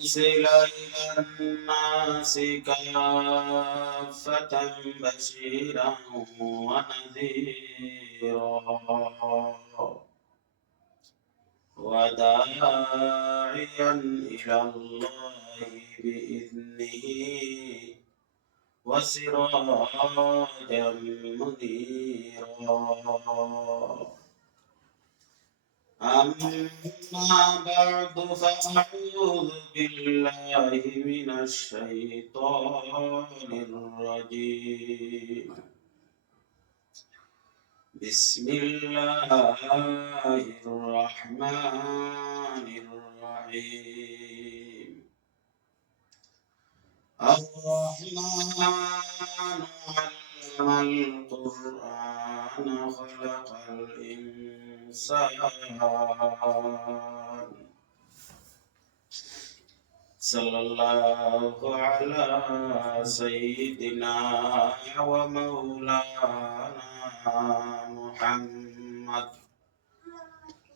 لنرسل إلى الناس كافة بشيرا ونذيرا وداعيا إلى الله بإذنه وسراجا منيرا. أما بعد فأعوذ بالله من الشيطان الرجيم. بسم الله الرحمن الرحيم. الرحمن علم القرآن خلق الإنسان صلى الله على سيدنا ومولانا محمد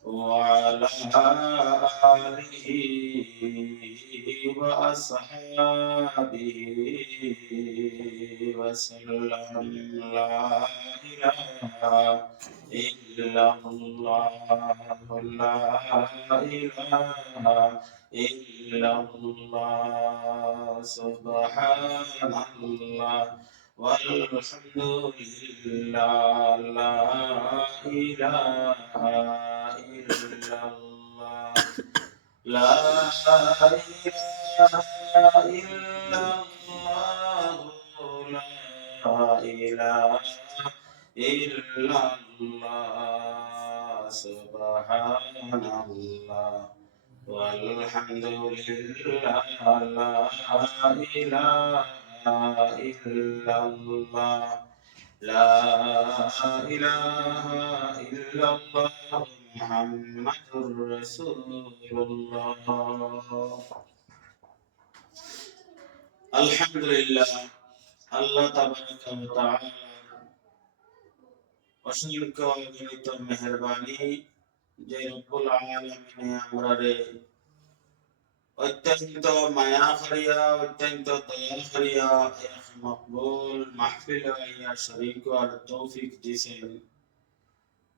وعلى آله وأصحابه وسلم. لا إله إلا الله لا إله إلا الله سبحان الله والحمد لله لا إله إلا الله لا إله إلا الله لا إله إلا الله سبحان الله والحمد لله لا إله إلا الله لا إله إلا الله محمد رسول الله. الحمد لله আল্লাহ তাবারাকা ওয়া তাআলা অসংখ্য অগণিত মেহেরবানি যে রব্বুল আলামিন আমরারে অত্যন্ত মায়া করিয়া অত্যন্ত দয়া করিয়া এক মকবুল মাহফিল আইয়া শরীক আর তৌফিক দিয়েছেন।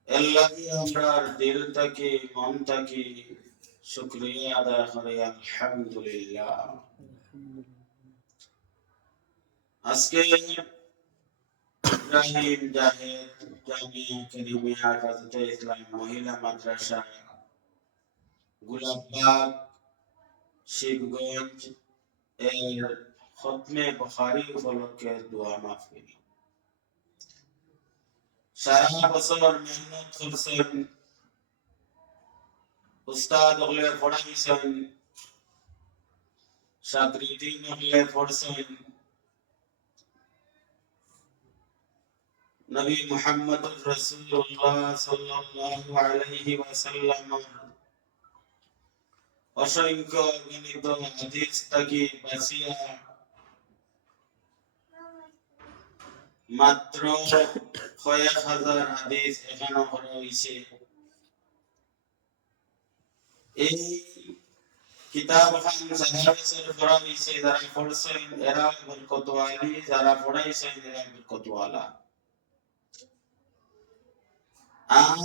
আল্লাহকে আমরা দিল থেকে মন থেকে শুকরিয়া আদায় করি আলহামদুলিল্লাহ। আজকে ইব্রাহিম জাহেদ জামিয়া কারিমিয়া কাজী ইসলাম মহিলা মাদ্রাসা গোলাপবাগ শিবগঞ্জ এর খতমে বুখারী উপলক্ষে দোয়া মাহফিল। সারা বছর মেহনত করছেন, উস্তাদ হলে পড়াইছেন, ছাত্রী হলে পড়ছেন। নবী মুহাম্মদুর রাসূলুল্লাহ সাল্লাল্লাহু আলাইহি ওয়াসাল্লাম অসংখ্য অগণিত হাদিস থেকে বাঁচিয়া মাত্র কয়েক হাজার হাদিস এখানে করা হয়েছে। এই কিতাব যারা পড়া হয়েছে, যারা পড়ছেন এরা বরকতওয়ালি, যারা পড়াইছেন এরা বরকতওয়ালা। আর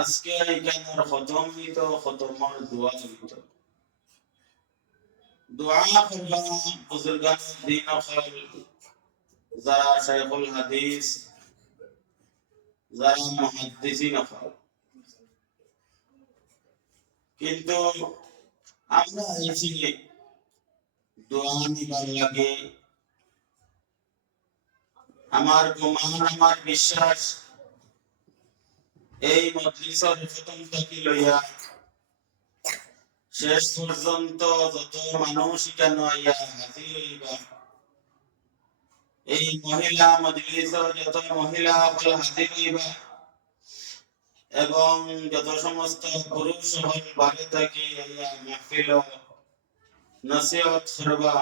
আজকে এখানে খতম হইত, খতমের দোয়া হইত। দোয়া করবা বুজুর্গান দিন হল, যারা শাইখুল হাদিস, যারা মুহাদ্দিসিন হল। কিন্তু আমরা আইছি দোয়া নিবার লাগে। আমার গুমান, আমার বিশ্বাস এই মজলিসের প্রথম থেকে লইয়া শেষ পর্যন্ত যত মানুষ এখানে আইয়া হাজির হইবা, এই মহিলা মজলিসের যত মহিলা হল হাজির হইবা এবং যত সমস্ত পুরুষ হল বাড়ি থেকে আইয়া মাহফিল নসিহত করবা,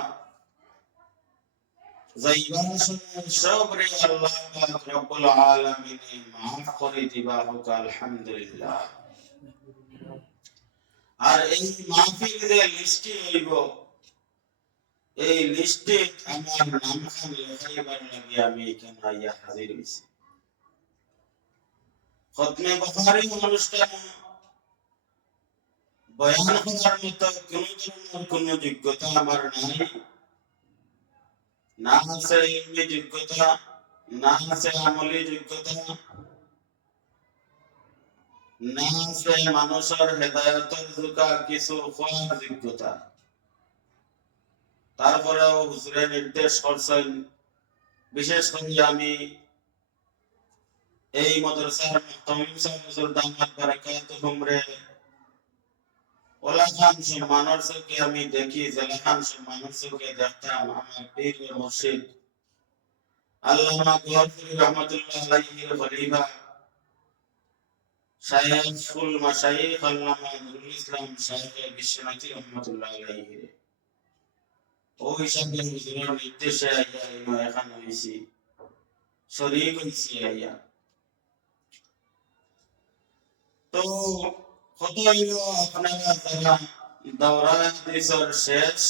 যাইবার সময় সবরে আল্লাহ পাক রব্বুল আলামিন মাফ করে দিবা হোক আলহামদুলিল্লাহ। আর এই মাহফিলের লিস্টে হইব এই লিস্টে আমার নামখান লেখাইবার লাগে আমি এখানে আইয়া হাজির হয়েছি। খতমে বুখারী অনুষ্ঠান বয়ান করার মতো কোন ধরনের কোন যোগ্যতা আমার নাই, না আছে ইলমি যোগ্যতা, না আছে আমলি যোগ্যতা, না আছে মানুষের হেদায়তের যোগ্যতা কিছু হওয়ার যোগ্যতা। তারপরেও হুজুরে নির্দেশ করছেন, বিশেষ করে আমি এই মাদ্রাসার মুহতামিম সাহেব হুজুর দামাত বারাকাতুহুম রে ওলাখান সম্মানের চোখে আমি দেখি, জেলাখান সম্মানের চোখে দেখতাম। আমার পীর ও মুর্শিদ আল্লামা গফুরি রহমাতুল্লাহ আলাইহির খলিফা শায়েখ ফুল মাশায়েখ আল্লামা নুরুল ইসলাম শায়েখ বিশ্বনাথী রহমাতুল্লাহ আলাইহি ও হিসাবে হুজুরের নির্দেশে আইয়া এখানে হইছি, শরীক হইছি আইয়া। তো কত হইল আপনারা যারা দাওরা হাদিসের শেষ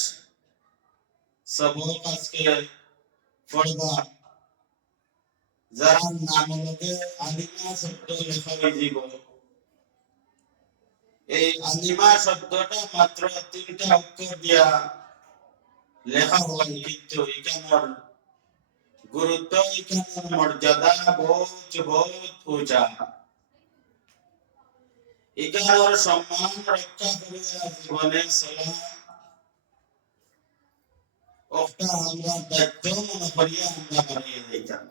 সবক আজকে পড়বা, যারা নাম লগে আলিমা শব্দ লেখা হইব, এই আলিমা শব্দটা মাত্র 3টা অক্ষর দিয়া লেখা হয়, কিন্তু এখানের গুরুত্ব, এখানের মর্যাদা বহুত বহুত উঁচা। এখানের সম্মান রক্ষা করিয়া জীবনে চলা ওটা আমরা দায়িত্ব মনে করিয়া আমরা বানিয়ে দিতাম।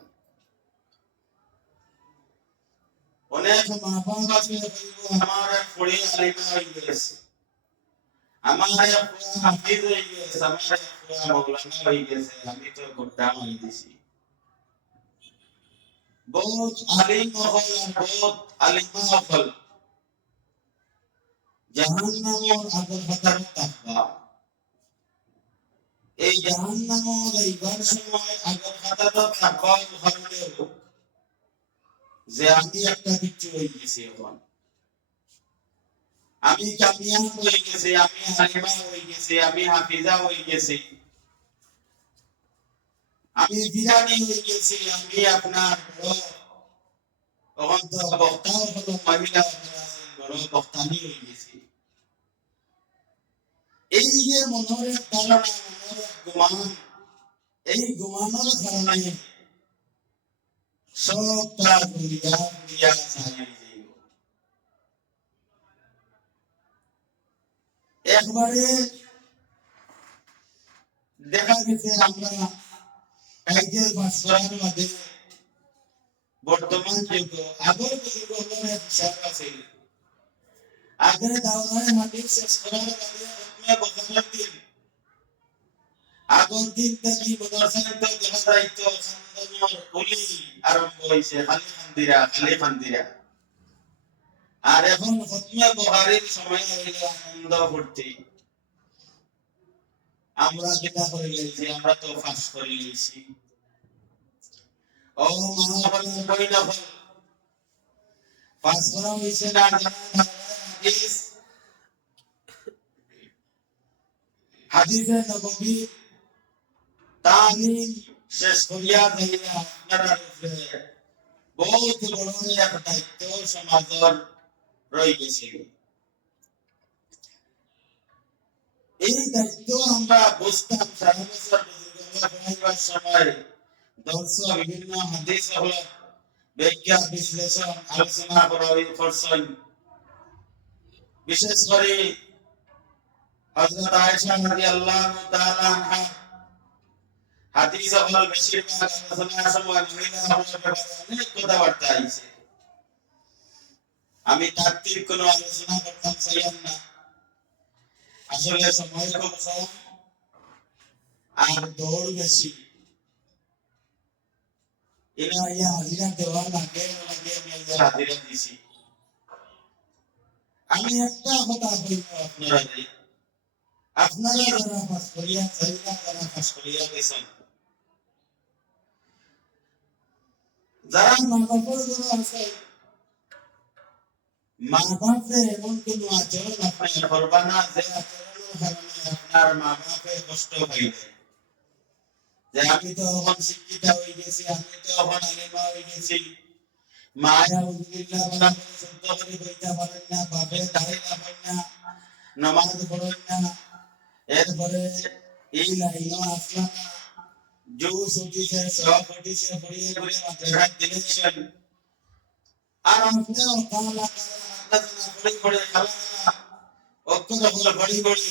অনেক মা বাবা আছে আমার এক পড়ে আলিমা হয়ে গেছে, আমার এক হাফিজ হয়ে গেছে, আমার এক মৌলানা হয়ে গেছে, আমি তো গোড্ডা হয়ে দিছি। বহুত আলিম হল আর বহুত আলিমা হল জাহান্নামের আগের কথা তাকবা। এই জাহান্নামের যাইবার সময় আগের কথাটা তাকবা হলেও যে আমি একটা কিছু হয়ে গেছি, এখন আমি কামিয়াব হয়ে গেছি, আমি হালিমা হয়ে গেছি, আমি হাফিজা হয়ে গেছি, আমি বিরানি হয়ে গেছি, আমি আপনার বড় তখন তো বক্তাও হলো মহিলা বড় বক্তানি হয়ে গেছি। এই যে মনের ধারণা, মনের গুমান, এই গুমানের কারণে সব কাজ দুনিয়া দুনিয়া চালিয়ে যাইব। একবারে দেখা গেছে আমরা কাইজের বাসরার মধ্যে বর্তমান যুগ আগের যুগের হিসাব আছে। আগের দাওরায় হাদিস শেষ করার বাদে হুকমে বদলার দিন, আগের দিন থেকে মাদ্রাসায় তো দেখা যাইতো খানদানোর গুলি আরম্ভ হয়েছে, খালি খান্দিরা খালি খান্দিরা। আর এখন হুকমে বুখারীর সময় হইল আনন্দ ফুর্তি, আমরা যেটা করে গেছি আমরা তো ফাঁস করে গেছি। ও মহাভারতের বই না বল ফাঁস করা হয়েছে না, হাদিস হাদিসে নববী তালিম শেষ করিয়া যাইয়া আপনারা বহুত বড় এক দায়িত্ব সমাজের রয়ে গেছে। এই দায়িত্ব আমরা বুঝতাম, সারা বছর পড়াইবার সময় দর্শক বিভিন্ন হাদিস হল ব্যাখ্যা বিশ্লেষণ আলোচনা করছেন। বিশেষ করে হযরত আয়েশা রাদিয়াল্লাহু তাআলা আনহা হাদিস হল বেশিরভাগ আলোচনার সময় মহিলাদের ব্যাপারে অনেক কথাবার্তা আছে। আমি তাত্ত্বিক কোনো আলোচনা করতাম চাইলাম না, আসলে সময় খুব কম আর দৌড় বেশি। এরা ইয়া হাজিরা দেওয়া লাগে লাগে আমি হাজিরা দিছি। আমি একটা কথা বলবো আপনারা, আপনারা যারা পাস করিয়া চাইলা, যারা পাস করিয়া গেছেন, যারা মা বাবার যারা আছে, মা বাপে এমন কোন আচরণ আপনি করবা না যে আচরণের কারণে আপনার মা বাপে কষ্ট পাইবে। যে আমি তো এখন শিক্ষিত হয়ে গেছি, আমি তো এখন আলেমা হয়ে গেছি, মায়া উজবিল্লাহ বলা করে শুদ্ধ করে বইতে পারেন না, বাপের দাড়ি লাগান না, নামাজ পড়েন না, এরপরে এই লাইনও আসলাম না, জুস উঠিছে, সব উঠিছে, পড়িয়ে করে মাদ্রাসা দিয়েছেন, আর আপনিও কালা কালা পড়ি পড়ে খালা অক্ষর অক্ষর পড়ি পড়ি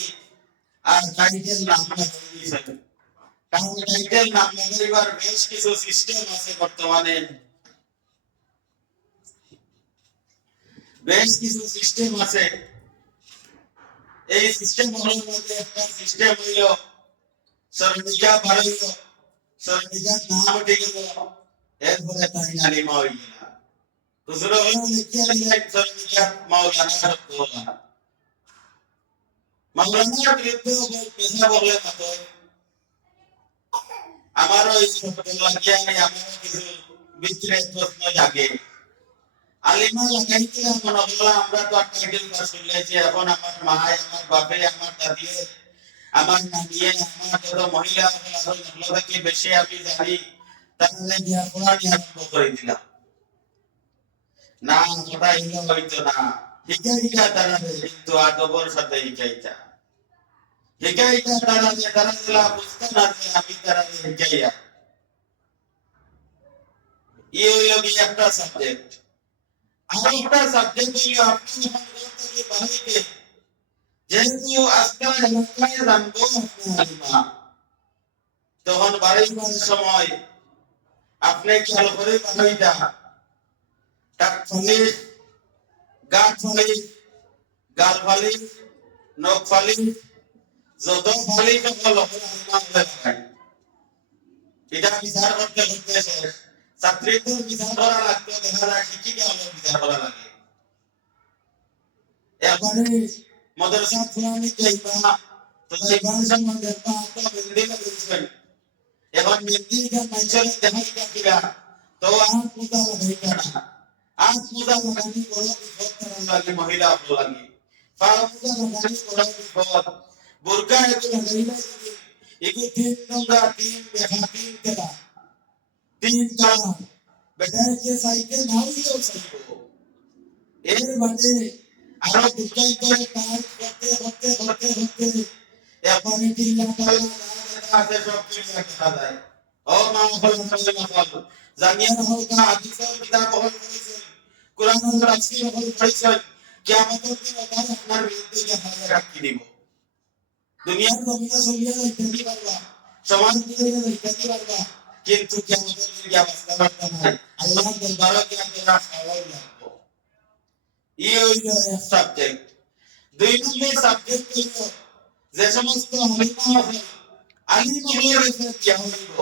আর টাইটেল নাম দিয়েছেন। কারণ টাইটেল নাম লাগাইবার বেশ কিছু সিস্টেম আছে বর্তমানে, বেশ কিছু সিস্টেম আছে। এই সিস্টেম হলোর মধ্যে একটা সিস্টেম হইল সরনিকা বাড়াইল, সরনিকার নাম উঠে গেল, এরপরে তাই আলিমা হয়ে গেল। হুজুর হলো লিখিয়া দিলেন সরনিকা মাওলানা রহমাতুল্লাহ। মাওলানার বিরুদ্ধে পেশা বললে কত, আমারও এই শব্দ লাগিয়া নেই, আমারও কিছু বিচ্ছিন্ন প্রশ্ন জাগে। আলিমা লাগাইতে মনে হলো আমরা তো টাইটেল পাস করলেছি, এখন আমার মা, আমার বাপে, আমার দাদি, আমার নানিয়ে, আমার যত মহিলা থেকে বেশি আমি জানি, তাহলে গিয়া কোরআন আরম্ভ করে দিলাম। না, কথা এগুলো হইতো না। হিকাইটা তারা কিন্তু আদবর সাথে হিকাইটা, হিকাইটা তারা যে তারা দিলা বুঝতে না যে আমি তারা হিকাইয়া, এই হইল গিয়ে একটা সাবজেক্ট। আরেকটা সাবজেক্ট হইল আপনি থেকে বাড়িতে যেহেতু আজকাল এলাকায় জানবো আলিমা, তখন বাড়িবার সময় আপনি খেয়াল করে বাড়িটা টাক ফালিশ, গাছ ফালিশ, গাল ফালিশ, নখ ফালিশ, যত ফালিশ সকল আলিমা হয়ে লাগায়। এটা বিচার করতে করতে শেষ। ছাত্রীদের বিচার করা লাগতো, দেখা যায় শিক্ষিকা হলে বিচার করা লাগে। এবারে মাদ্রাসা ফুলানি যাইবা, তো যাইবার সময় দেখবা আপনার মেহেন্দি লাগাইছেন, এখন মেহেন্দি কে মানুষের দেখাইতা কিরা, তো আর পূজা লাগাইতা না, আর পূজা লাগানি বড় বিপদ করার লাগে, মহিলা হল লাগে, পা পূজা লাগানি বড় বিপদ, বোরকা এগুলো লাগাইলে এগুলো 3 নম্বর 3 দেখা 3 কেলা 3 কালা বেটার যে সাইকেল নাও দিও সাইকেল এর বাদে আরো বুঝাই করে কাজ করতে করতে করতে করতে এখনই চিল্লা পাল্লা আছে সব কিছু দেখা যায়। ও মা হল মাসাল জানিয়া হলকা হাদিসের কিতাব হল পড়েছেন, কোরআনের তাফসীর হল পড়েছেন, কিয়ামতের দিন আল্লাহ আপনার বিরুদ্ধে জাহাজে রাখি দিব। দুনিয়ার জমিনে চলিয়া যাইতে পারবা, সমাজ দিয়ে যাইতে পারবা, কিন্তু কিয়ামতের দিন কি অবস্থা করতে নাই, আল্লাহর দরবারে কি আমরা খাওয়াই লাগবো। এই হইল এক সাবজেক্ট। 2 নম্বর সাবজেক্ট হইল যে সমস্ত আলিমা আছে, আলিমা হয়ে গেছে কি হইব,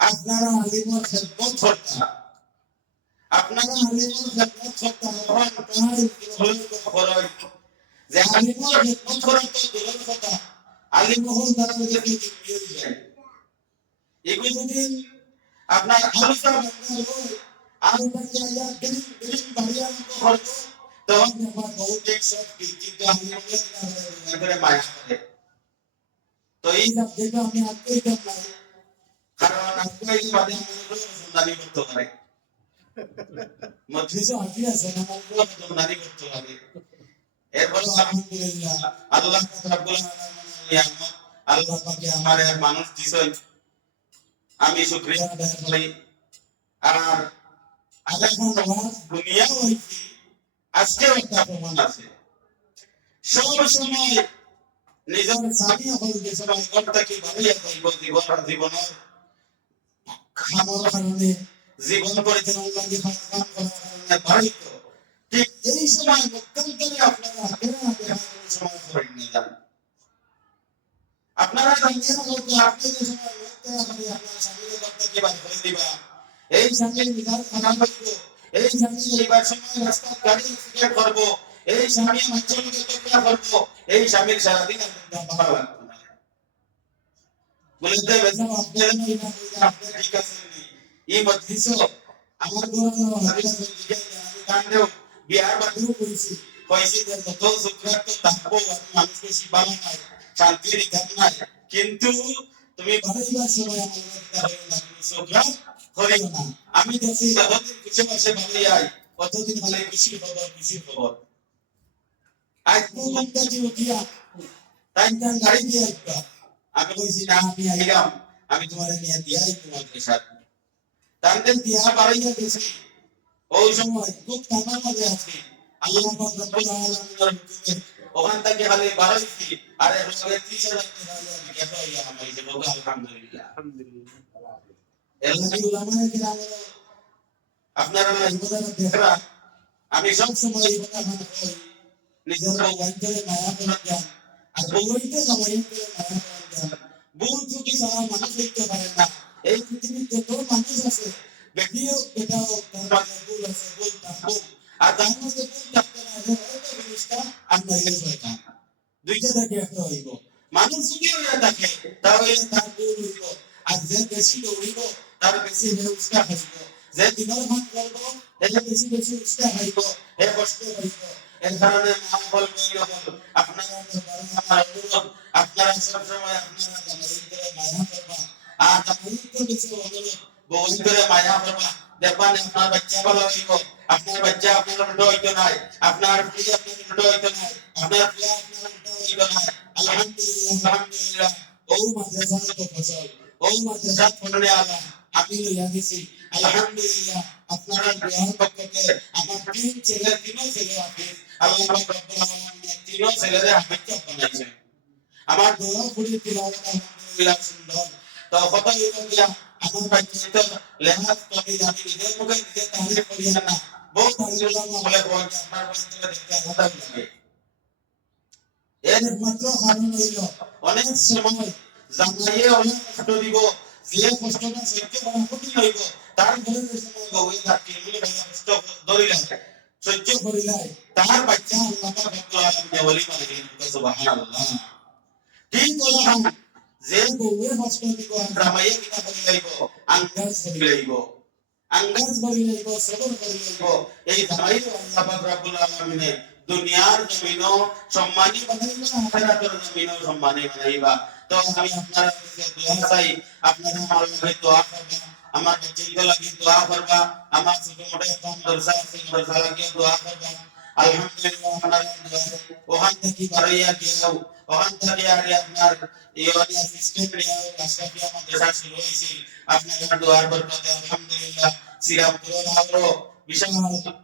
আপনারা আলিমের খেদমত করতা, আপনারা আলিমের খেদমত করতা, হওয়ার তাহার হইল খবর যে আলিমের খেদমত করা তো দূরের কথা, আলিম হল তারা যদি জিম্মি হয়ে যায়, এগুলো যদি আপনার আলোচনা বন্ধ হয়, আর জায়গা দিন দিন বাড়িয়া করব, তখন আমার ভৌতিক শক্তি কিন্তু আমি মায়া করে। তো এই সাবজেক্ট আমি আজকেই করলাম, কারণ আজকে এই বাদে আমাদের সন্ধানী করতে পারে, মজলিসে হাজির আছে না, আমাদের সন্ধানী করতে পারে। এরপর আলহামদুলিল্লাহ আল্লাহ রাব্বুল আলামিন আল্লাহ পাকে আমার এক মানুষ দিছেন, আমি শুকরিয়া আদায় করি। আর আলাদা নামাজ দুনিয়া হইছে, আজকে একটা প্রমাণ আছে, সব সময় নিজের স্বামী হল যে সময় ঘরটাকে বাড়িয়ে যাইব জীবনের খাবার কারণে, জীবন পরিচালনা লাগে কাম করার কারণে বাড়িত, ঠিক এই সময় মধ্যন্তরে আপনারা সময় করেন না যান, আপনারা জানিয়ে বলতে আপনি যে সময় মধ্যে আপনার স্বামীর ঘরটাকে বার করে দিবা, এই স্বামীর বিধান খারাপ হইব, এই স্বামী এইবার সময় রাস্তা গাড়ি অ্যাক্সিডেন্ট করবো, এই স্বামী মানুষের টোকরা করবো, এই স্বামীর সারাদিন ভালো লাগতো না, বলতে বেশম আপনার ঠিক আছে এই মজলিস আমার ঘর হাবিলা জিজ্ঞাসা আমি কান্দেও বিয়ার বাদেও কইছি কইছি যে যত সুখরাত তো থাকবো মানুষ বেশি ভালো নাই, শান্তির জ্ঞান নাই, কিন্তু তুমি বাড়াইবার সময় করিও না। আমি দেখছি যতদিন কিছু মাসে বাড়াইয়াই কতদিন খালি খুশির খবর। আজ তো ঘন্টাটি উঠিয়া টাইম গাড়ি দিয়ে আসবা। আমি কইছি না আমি আইলাম, আমি তোমার নিয়ে দিয়াই তোমাদের সাথে তাদের দিয়া বাড়াইয়া গেছি। ওই সময় খুব টাকার মাঝে আছি, আল্লাহ পাক রব্বুল আলামিনের হুকুমে ওখান থেকে খালি বাড়াইছি। আর এর সঙ্গে 30,000 টাকা গেছে আমার যে বলবো আলহামদুলিল্লাহ। এর লাগি উলামায়ে কিরাম আপনারা ইবাদত দেখরা, আমি সব সময় ইবাদত করি নিজের ওয়াইফের মায়া করার দেন আর বউইতে জামাইতে মায়া করার দেন। বউ যদি সারা মানুষ হইতে পারে না, এই পৃথিবীতে যত মানুষ আছে বেটিও বেটাও তার মাঝে ভুল আছে, ভুল তার ভুল। আর তার মধ্যে ভুল থাকতে না হলে ওই জিনিসটা আমরা ইয়ে শয়তান দুইটা থেকে একটা হইব। মানুষ যদি হইয়া থাকে তাহলে তার ভুল হইব। আর যে বেশি দৌড়িব তার বেশি উৎসাহ হইব, যে দিনের ভাগ করবো এলে বেশি বেশি উৎসাহ হইব, এ কষ্ট হইব। এর কারণে মা বলবে আপনারা আমার অনুরোধ, আপনারা সবসময় আপনারা জামাইদের মায়া করবা। আর জামাইদের বেশি অনুরোধ বউদের মায়া করবা। দেখবেন আপনার বাচ্চা ভালো হইব, আপনার বাচ্চা আপনার উল্টো হইতো নাই, আপনার প্রিয় আপনার উল্টো হইতো নাই, আপনার প্রিয় আপনার উল্টো হইতো নাই। আলহামদুলিল্লাহ আলহামদুলিল্লাহ। ও মাদ্রাসা তো ফসল, ও মাদ্রাসা পড়লে আলা আমি লইয়া গেছি। আলহামদুলিল্লাহ আপনারা দোয়ার পক্ষে আমার তিন ছেলে, তিনও ছেলে হাফেজ। আল্লাহ পাক রব্বুল আলামিন তিনও ছেলেদের হাফেজ বানাইছেন। আমার দোয়া পড়ি তিলাওয়াত আলহামদুলিল্লাহ সুন্দর। তো কত ইয়া আমার বাচ্চা তো লেহাজ কবি আমি নিজের মুখে নিজে তারিফ করি না, বহুত আল্লাহ বলে বলেন আপনার বাচ্চাকে দেখতে আলাদা লাগে। এর মাত্র কারণ হইল অনেক সময় জামাইয়ে অনেক কষ্ট দিব, যে কষ্টটা সহ্য করা কঠিন হইব তার ঘরের সময় বউয়ে তার কিলমিলে কষ্ট ধরিলেন সহ্য করিলাই, তার বাচ্চা আল্লাহ পাক রব্বুল আলামিন ওলি বানাইলেন। সুবহানাল্লাহ। ঠিক বললাম যে বউয়ে কষ্ট দিব আর জামাইয়ে কিনা করি লাইব, আঙ্গাজ করি লাইব, আঙ্গাজ করি লাইব, সবর করি লাইব। এই জামাই আল্লাহ পাক রব্বুল আলামিন দুনিয়ার জমিনও সম্মানী বানাইবা, আখিরাতের জমিনও সম্মানী বানাইবা। তো আমি আপনার কাছে দোয়া চাই, আপনারা আমার লাগে দোয়া করবেন, আমার বাচ্চাদের লাগে দোয়া করবা, আমার ছোট মোটো একটা মাদ্রাসা আছে মাদ্রাসা লাগে দোয়া করবা। আলহামদুলিল্লাহ আপনার দোয়া ওখান থেকে বাড়াইয়া গেলেও ওখান থেকে আর আপনার ইউনিয়া সিস্টেম নিয়ে রাষ্ট্রীয় মাদ্রাসা শুরু হয়েছে আপনার দোয়ার বরকতে। আলহামদুলিল্লাহ শ্রীরামপুর হাওড় বিশাল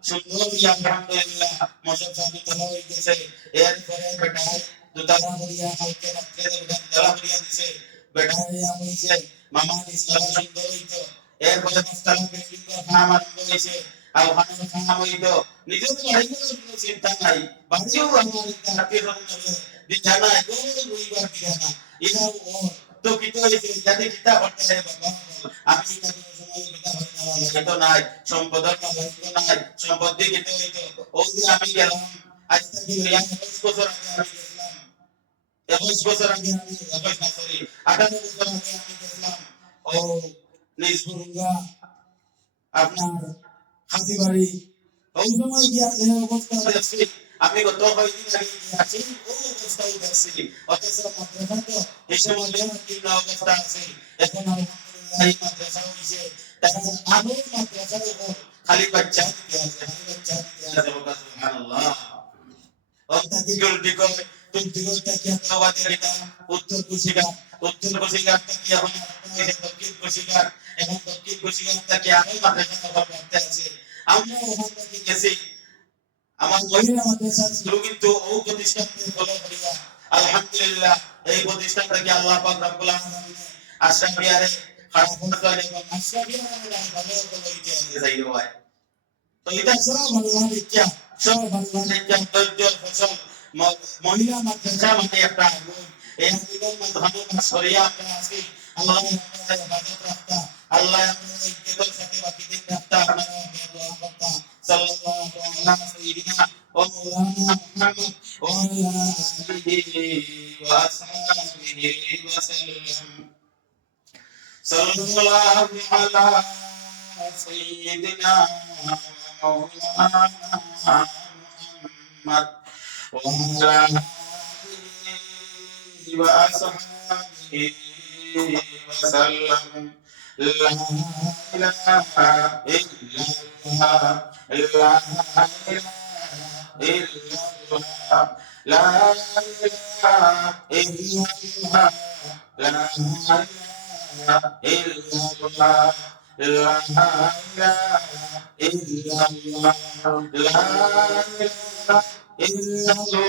সুন্দর আলহামদুলিল্লাহ মসজিদ চালু করা হয়ে গেছে। এরপরে বেটায় দুতলা করিয়া কালকে রাত্রে দুতলা করিয়া দিছে, বেটায় হইছে মামা ইসলাম সুন্দর হইতো। এরপরে পাঁচতলা বিল্ডিং এর কাম আরম্ভ হয়েছে, আর ওখানে কাম হইতো। নিজের বাড়ির কোনো চিন্তা নাই, বাড়িও আমার আত্মীয় স্বজন দিতা নাই, কোনো রবিবার দিয়া না এরা ও তো কিতো হইছে যাতে কিতা করতে হয় বাবা আমি কিতা সময় কিতা করতে না নাই সম্পদের না নাই সম্পত্তি কিতো হইতো। ওই যে আমি গেলাম আজ থেকে 21 বছর আগে আমি গেছিলাম, 21 বছর আগে আমি 21 না সরি 18 বছর আগে আমি গেছিলাম ও নিজপুরগা আপনার হাতিবাড়ি। ওই সময় গিয়া যে অবস্থা দেখছি আমি গত কয়েকদিন আগে গিয়েছি ওই অবস্থায় দেখছি। অথচ মাদ্রাসা তো এই সময় বিভিন্ন অবস্থা আছে। এখন আলহামদুলিল্লাহ এই মাদ্রাসা হয়েছে, তারা আরো মাদ্রাসার উপর খালি বাচ্চা দিতে আছে, খালি বাচ্চা দিতে আছে। সুবহানাল্লাহ। অন্তাকি গলতি করে তুলতি গলতা কি আওয়াজে এটা উত্তর কুশিঘাট, উত্তর কুশিঘাট থেকে এখন দক্ষিণ কুশিঘাট, এখন দক্ষিণ কুশিঘাট থেকে আরো মাদ্রাসা করতে আছে। আমরা ওখান থেকে গেছি আমার মহিলা মাদ্রাসার শুরু কিন্তু ও প্রতিষ্ঠান থেকে ফলো করিয়া আলহামদুলিল্লাহ এই প্রতিষ্ঠান থেকে আল্লাহ পাক রব্বুল আলামিন আশরাফিয়ারে খারাপ করে এবং আশরাফিয়ারে ভালো করে দিতে চাইলো হয়। তো এটা সব আল্লাহর ইচ্ছা, সব আল্লাহর ইচ্ছা। ধৈর্য ফসল মহিলা মাদ্রাসা মানে একটা আগুন, এই আগুনের মাধ্যমে কাজ করিয়া আমরা আছি। আল্লাহ আমাদের হেফাজত রাখতা, আল্লাহ আমাদের ইজ্জতের সাথে বাকিদের রাখতা, আপনারা দোয়া করতা। সাল্লাল্লাহু আলা সাইয়্যিদিনা ওয়া মাওলানা মুহাম্মদ ওয়া আলা আলিহি ওয়া আসহাবিহি ওয়া সাল্লাম। সাল্লাল্লাহু আলা সাইয়্যিদিনা مولانا محمد وعلى آله وأصحابه وسلم لا إله إلا الله لا إله إلا الله لا إله إلا الله لا إله إلا الله لا إله إلا الله لا إله إلا الله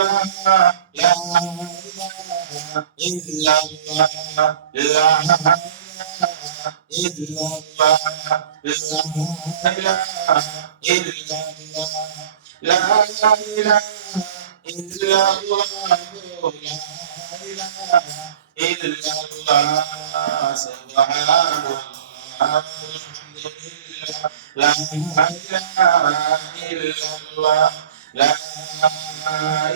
لا إله إلا الله لا إلا الله لا إله إلا الله لا إله إلا الله لا إله إلا الله سبحان الله الحمد لله لا إله إلا الله لا إله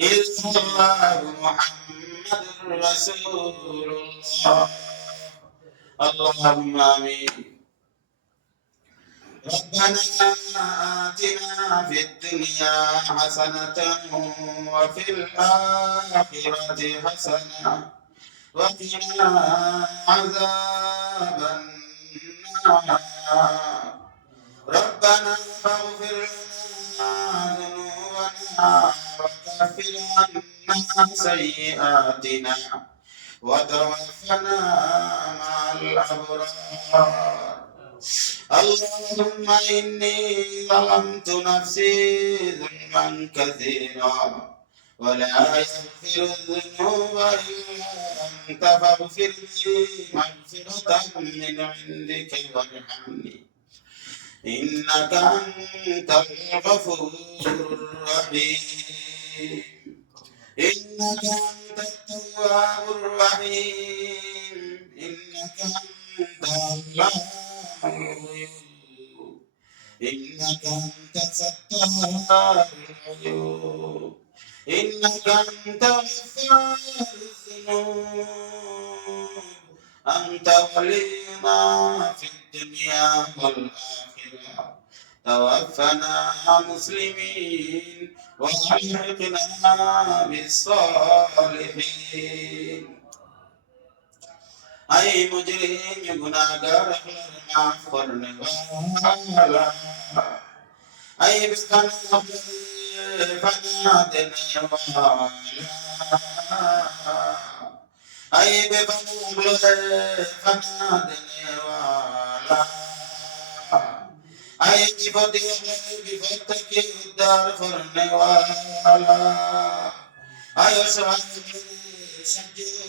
إلا الله محمد رسول الله اللهم آمين ربنا آتنا في الدنيا حسنة وفي الآخرة حسنة وقنا عذاب النار ربنا فاغفر لنا ذنوبنا وكفر عنا سيئاتنا وتوفنا مع الأبرار اللهم إني ظلمت نفسي ظلما كثيرا ولا يغفر الذنوب إلا أنت فاغفر لي مغفرة من عندك وارحمني إنك أنت الغفور الرحيم إنك أنت التواب الرحيم إنك أنت الله الغيوب إنك أنت ستار العيوب إنك أنت غفار الذنوب أنت ولينا في الدنيا والآخرة توفنا مسلمين وألحقنا بالصالحين أي مجرم गुनाहगार माफ करने वाला أي बिस्ताना फना देने वाला أي बेफना फना देने वाला أي विपत्ति के उद्धार करने वाला أي سجل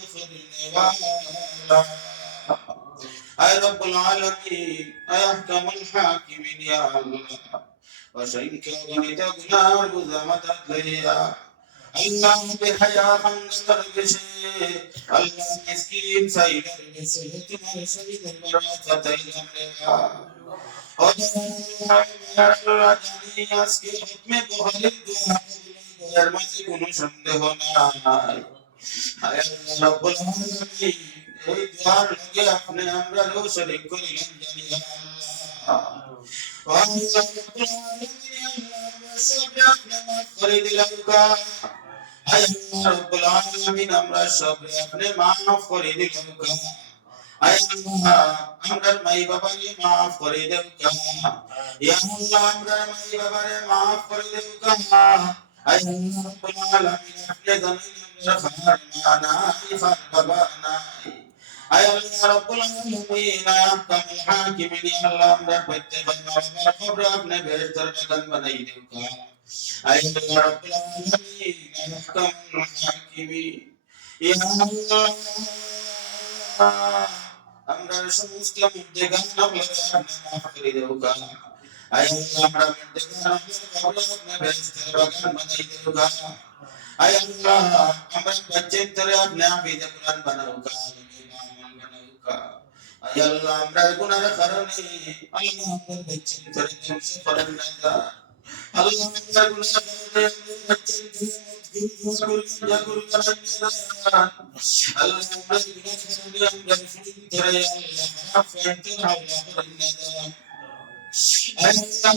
करने वाला أي رب العالمين أي أحكم الحاكمين يا الله وشئنك ونتقنا بزمتك ليا الله بحياة خنصر بشي الله مسكين سيد بشي تمر سيد المرافة إلى الله জানি আজকে হুকমে বুখারীর দোয়ার মাঝে কোনো সন্দেহ নাই আয় আল্লাহ রব্বুল আলামিন এই দোয়ার লগে আপনি আমরা রো শরীক করিলেন জানি আল্লাহ আল্লাহ রব্বুল আলামিন আল্লাহ সব আপনি মাফ করে দিলেন কা আয় আল্লাহ রব্বুল আলামিন আমরা সব আপনি মাফ করে দিলেন কা আয় আল্লাহ আমরা মাই বাবাকে মাফ করে দেন কা ইয়া আল্লাহ আমরা মাই বাবারে মাফ করে দেন কা আয় আল্লাহ রব্বুল আলামিন আপনি জানেন আমরা খাবার মানা ইফাত বাবা নাই আয় আল্লাহ রব্বুল আলামিন আহকামুল হাকিমিন ইয়া আল্লাহ আমরা প্রত্যেকবার বাবার কবর আপনি বেহতর বাগান বানাই দেন কা আয় আল্লাহ রব্বুল আলামিন আহকামুল হাকিমিন ইয়া আল্লাহ আমরা সমস্ত মুদ্দেগান মাফ করে দেও কা আয় আল্লাহ আমরা মুদ্দেগান আপনি বেহতর বাগান বানাই দেও কা আয় আল্লাহ আমরা বচ্চে তরে আপনি হাফিজ কুরআন বানাও কা ইমাম বানাও কা আয় আল্লাহ আমরা গুনার কারণে আল্লাহ আমরা বচ্চে তরে ধ্বংস করেন না আল্লাহ আমরা গুনার কারণে বচ্চে তরে গুরু করেন না আল্লাহ আমরা গুনার কারণে আমরা ফুল তরে আল্লাহ ফান্তে আল্লাহ করেন না আয় আল্লাহ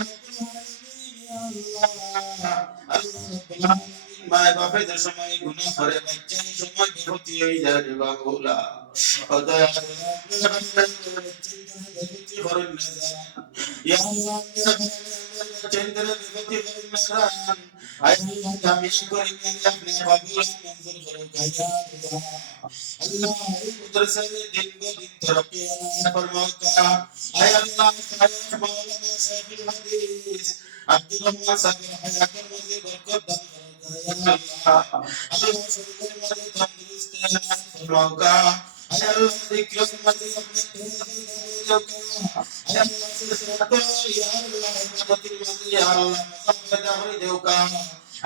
আল্লাহ আল্লাহ মায় বাপের সময় গুনাহ করে বাচ্চার সময় বিপত্তি হয়ে যায় রে বাবুলা খোদা করুন না ইয়া আল্লাহ চন্দ্র বিপত্তি করুন না আয় আল্লাহ আমি করি আপনি বাবুলা মঞ্জুর করুন ইয়া আল্লাহ উধর से दिन ब दिन तरक्की फरमाता आय अल्लाह साहिब मौलाना साहिब हदीस अब्दुल रहमान साहिब हयात मजे बरकत दान फरमाया अल्लाह शरीर मजे तंदुरुस्त फरमाओगा आय अल्लाह जिक्र मजे अपने आय अल्लाह से सरको या अल्लाह मदद मजे या अल्लाह पैदा हो देओगा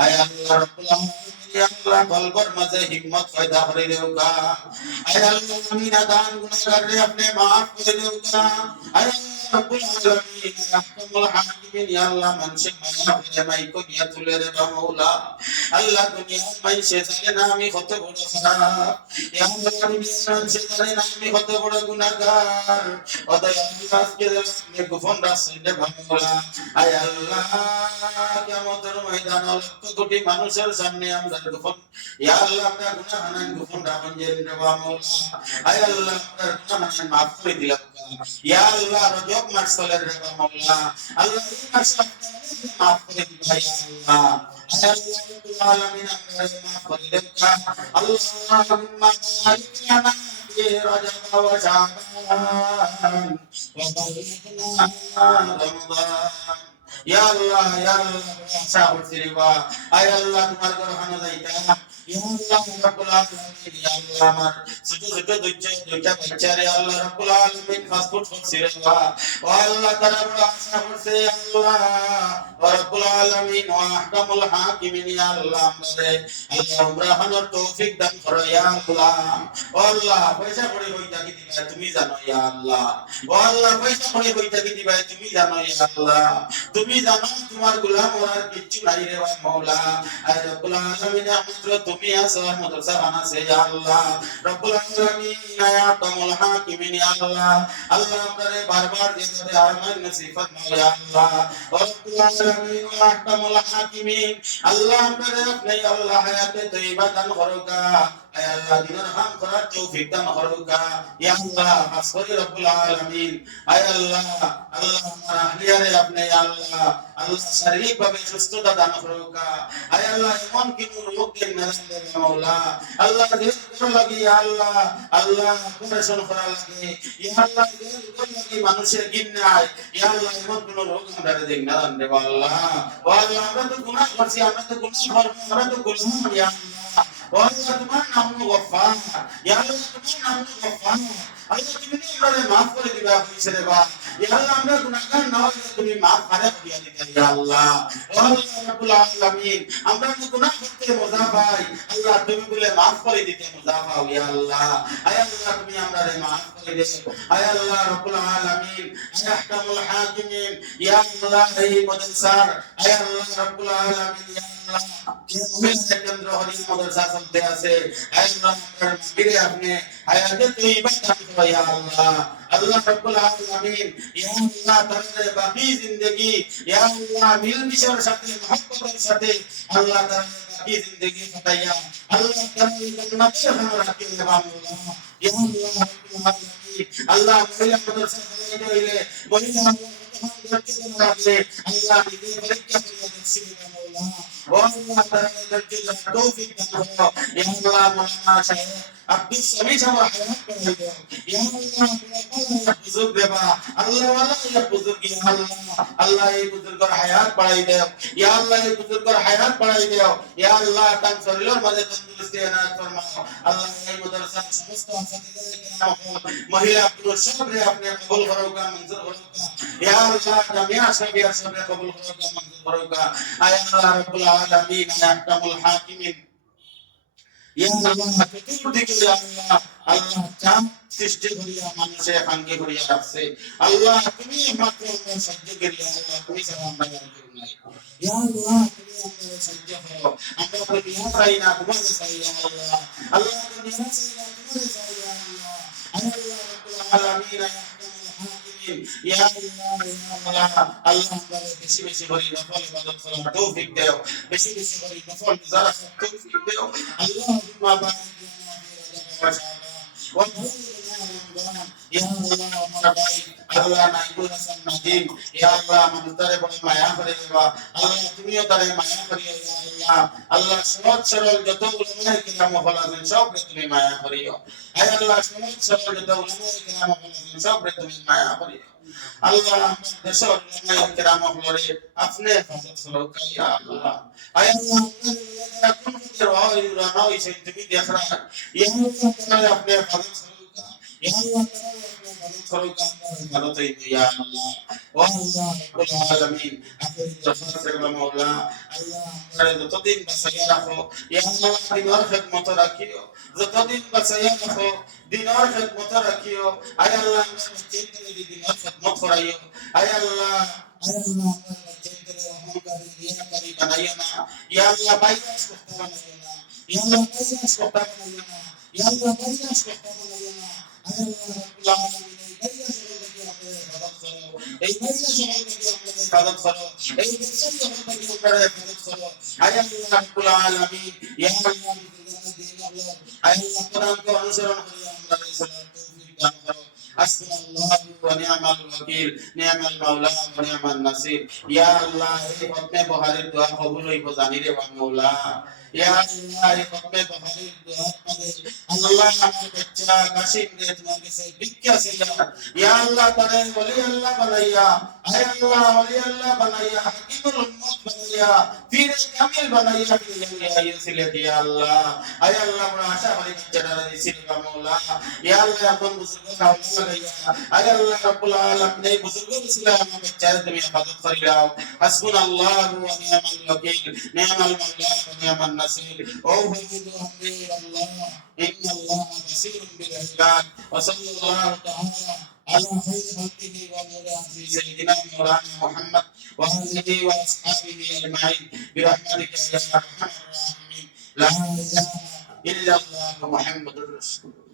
आय अल्लाह रब्बुल आलमीन या अल्लाह बलबर मजे हिम्मत पैदा हो देओगा आय अल्लाह अमीन दान गुनाहगार रे अपने माफ कर देओगा आय रब्बुल आलमीन रहमतुल हाकिमीन या अल्लाह मनसे माफ करे माई को निया तुले रे मौला अल्लाह दुनिया में से जाने नामी কত বড় খারাপ या अल्लाह दुनिया में से जाने नामी কত বড় গুনাহগার অতএব আল্লাহ আজকে আপনি গোপন রাখছেন রে মৌলা আয় আল্লাহ কিয়ামতের ময়দানে লক্ষ কোটি মানুষের সামনে আমরা গোপন ইয়া আল্লাহ আমরা গুনাহ হানান গোপন রাখুন যে রে মৌলা আয় আল্লাহ আমরা গুনাহ হানান maaf করে দিলাম ইয়া আল্লাহ রজব মাস চলে রে মৌলা আল্লাহ এই মাস maaf করে দিবা ইয়া আল্লাহ আয় আল্লাহ রব্বুল আলামিন আমরা maaf করে দেবা আল্লাহুম্মা বারিক লানা ফি রজব ওয়া শাবান ওয়া বাল্লিগনা রমজান या अल्लाह साहब सिरवा आय अल्लाह तुम्हार घर खाना जाइता या अल्लाह रब्बुल आलमीन या अल्लाह मार छोटो छोटो दुच्चा बच्चा रे अल्लाह रब्बुल आलमीन फास्ट फूड सिरवा ओ अल्लाह ताला आशा करसे अल्लाह ও রব্বুল আলামিন ও আহকামুল হাকিমিন ইয়া আল্লাহ আমাদের আল্লাহ উমরা হওয়ার তৌফিক দান করো ইয়া আল্লাহ ও আল্লাহ পয়সা করে কইতা কি দিবা তুমি জানো ইয়া আল্লাহ ও আল্লাহ পয়সা করে কইতা কি দিবা তুমি জানো ইয়া আল্লাহ তুমি জানো তোমার গোলাম ওর কিছু নাই রে মাওলা আর রব্বুল আলামিন মাত্র তুমি আছো মাদ্রাসা বানাছে ইয়া আল্লাহ রব্বুল আলামিন ইয়া আহকামুল হাকিমিন ইয়া আল্লাহ আল্লাহ আমাদের বারবার দিতে আরমান নসিব ফরমাও ইয়া আল্লাহ ও রব্বুল আলামিন ওয়া আহকামুল হাকিমিন আল্লাহ আমাদের আপনি আল্লাহ হায়াতে তয়্যিবা দান করুকা আয় আল্লাহ দিনের কাম করার তৌফিক দান করুকা ইয়া আল্লাহ আসরি রব্বুল আলামিন আয় আল্লাহ আল্লাহ আমার আহলিয়ারে আপনি আল্লাহ আল্লাহ শারীরিকভাবে সুস্থতা দান করুকা আয় আল্লাহ এমন কিছু রোগ দেন না মাওলা আল্লাহ দিন লাগি আল্লাহ আল্লাহ অপারেশন করা লাগে ইয়া আল্লাহ দিন লাগি মানুষের গিন নাই ইয়া আল্লাহ এমন কোন রোগ আমরা দেন না রে আল্লাহ ও আল্লাহ আমরা তো গুনাহ করছি আমরা তো গোলাম ইয়া আল্লাহ ও আল্লাহ তোমার নাম গফফার ইয়া আল্লাহ তোমার নাম গফফার আল্লাহ তুমি আমাদের maaf করে দিবা হইছে রে বা ইয়া আল্লাহ আমরা গুনাহগার না হলে তুমি maaf করে দিয়া দিতে ইয়া আল্লাহ ও আল্লাহ রাব্বুল আলামিন আমরা তো গুনাহ করতে মজা পাই আল্লাহ তুমি বলে maaf করে দিতে মজা পাও ইয়া আল্লাহ আয় আল্লাহ তুমি আমাদের maaf করে দিও আয় আল্লাহ রাব্বুল আলামিন আয় আহকামুল হাকিমিন ইয়া আল্লাহ এই মাদ্রাসার আয় আল্লাহ রাব্বুল আলামিন ইয়া আল্লাহ যে মহিলা কেন্দ্র হরি মাদ্রাসা চলতে আছে আয় আল্লাহ আপনার ফিরে আপনি হায়াতে তয়্যিবা দান করো ইয়া আল্লাহ আল্লাহ রাব্বুল আলামিন ইয়া আল্লাহ তাদের বাকি জিন্দেগি ইয়া আল্লাহ মিলমিশের সাথে মহব্বতের সাথে আল্লাহ তাদের বাকি জিন্দেগি কাটাইয়া আল্লাহ তাদের জান্নাতে রাখিয়ে দেবা আল্লাহ ইয়া আল্লাহ রাব্বুল আলামিন আল্লাহ মহিলা মাদ্রাসা চালাইতে হইলে মহিলা আল্লাহ নিজে পরীক্ষা করে দিচ্ছি আল্লাহ ও আল্লাহ তাদেরকে তৌফিক দান করো ইয়া আল্লাহ মাওলানা সাহেব আব্দুল সামিদ আমার হায়াত বাড়াই দাও ইয়া আল্লাহ তোমার বুজুর্গ দেবা আল্লাহ ওয়ালা ইয়া বুজুর্গ ইয়া আল্লাহ আল্লাহ এই বুজুর্গের হায়াত বাড়াই দাও ইয়া আল্লাহ এই বুজুর্গের হায়াত বাড়াই দাও ইয়া আল্লাহ তার শরীরের মাঝে তন্দুরুস্তি এনায়েত ফরমাও আল্লাহ এই মাদ্রাসার সমস্ত ছাত্রদের কিরাম মহিলা পুরুষ সবরে আপনি কবুল করোগা মঞ্জুর করোগা ইয়া আল্লাহ জামিয়া সাবিয়া সবরে কবুল করোগা মঞ্জুর করোগা আয় আল্লাহ রাব্বুল আলামিন ইয়া আহকামুল হাকিমিন ইয়া আল্লাহ চতুর্দিকে ইয়া আল্লাহ আল্লাহ চাঁদ সৃষ্টি করিয়া মানুষে হাঙ্গে করিয়া রাখছে আল্লাহ তুমি মাত্র আমরা সহ্য করি আল্লাহ তুমি ছাড়া আমরা আর কেউ নাই ইয়া আল্লাহ তুমি আমাদের সহ্য করো আমরা দুনিয়া চাই না তোমার চাই ইয়া আল্লাহ আল্লাহ দুনিয়া চাই না তোমার চাই ইয়া আল্লাহ আল্লাহ রাব্বুল আলামিন ইয়া আহকামুল হাকিমিন ইয়া আল্লাহ আল্লাহ আমাদের বেশি বেশি করে নফল ইবাদত করার তৌফিক দাও, বেশি বেশি করে নফল গুজারা করার তৌফিক দাও। আল্লাহুম্মা বারিক লানা ফি রাজাব ওয়া শাবান ইয়া আল্লাহ আমার ভাই আল্লাহ নাইবুল হাসান নাদিম, ইয়া আল্লাহ আমাদের তারে বড় মায়া করে দেবা, আল্লাহ তুমিও তারে মায়া করিও ইয়া আল্লাহ। আল্লাহ সহজ সরল যত উলামায়ে কিরাম হল আছেন সবরে তুমি মায়া করিও, আয় আল্লাহ সহজ সরল যত উলামায়ে কিরাম হল আছেন সবরে তুমি মায়া করিও। আল্লাহ আমাদের দেশের উলামায়ে কিরাম হলরে আপনি হেফাজত করো ইয়া আল্লাহ। আয় আল্লাহ আপনারা কোন ফির হয় উলামা হইছে তুমি দেখরা ইয়া আল্লাহ তাআলা আপনি হেফাজত করো ইয়া আল্লাহ তাআলা আপনি হেফাজত করো হেফাজত ইয়া আল্লাহ। ওয়া আল্লাহ রাব্বুল আলামিন আখির দরখাস্ত করলাম মাওলা, আল্লাহ আমাদের যতদিন বাঁচাইয়া রাখো ইয়া আল্লাহ দিনের খিদমত রাখিও, যতদিন বাঁচাইয়া রাখো দিনের খিদমত রাখিও, আয় আল্লাহ আমাদের বাচ্চাদের দিনের খিদমত করাইও, আয় আল্লাহ আমাদের বাচ্চাদের অহংকারী রিয়াকারী বানাইও না, ইয়া আল্লাহ বাইয়াস করতে বানাইও না, ইয়া আল্লাহ বাইয়াস করতে বানাইও না, ইয়া আল্লাহ বাইয়াস করতে বানাইও না। আয় আল্লাহ রাব্বুল আলামিন এই বাইয়াস থেকে আমাদের হেফাজত করো, এই বাইয়াস থেকে আমাদের হেফাজত করো, এই বেশি থেকে আমাদের হেফাজত করো। আয় আল্লাহ রাব্বুল আলামিন ইয়া আল্লাহ দিন আল্লাহ আয় আল্লাহ কোরআন কে অনুসরণ করি আমরা ইসলাম তৌফিক দান করো। হাসবুনাল্লাহু ওয়া নি'মাল ওয়াকিল, নি'মাল মাওলা ওয়া নি'মান নাসির। ইয়া আল্লাহ এই খতমে বহারির দোয়া কবুল হইব জানি রে মাওলা। ইয়া আল্লাহ এই খতমে বহারির দোয়া পাবে আল্লাহ আমার বাচ্চা কাশিম রে তোমার কাছে ভিক্ষা চাইয়া, ইয়া আল্লাহ তারে ওলি আল্লাহ বানাইয়া, আয় আল্লাহ ওলি আল্লাহ বানাইয়া, হাকিমুল উম্মত বানাইয়া, পীরে কামিল বানাইয়া ফিরিয়া আইছিল ইয়া আল্লাহ। আয় আল্লাহ আমরা আশা করি বাচ্চাটা দিছিল মাওলা, ইয়া আল্লাহ এখন বুজুর্গ কাউকে লাগাইয়া, আয় আল্লাহ রাব্বুল আলামিন এই বুজুর্গ ইসলাম আমার বাচ্চাদের তুমি হেফাজত করি দাও। হাসবুনাল্লাহু ওয়া নি'মাল ওয়াকিল, নি'মাল মাওলা ওয়া নি'মান নাসির। ও হুজুর আল্লাহ ইন্নাল্লাহ বাসীরুম বিল ইবাদ ওয়া সাল্লাল্লাহু তাআলা على خير خلقه ومولانا سيدنا مولانا محمد وآله وأصحابه أجمعين برحمتك يا أرحم الراحمين. لا إله إلا الله محمد رسول الله.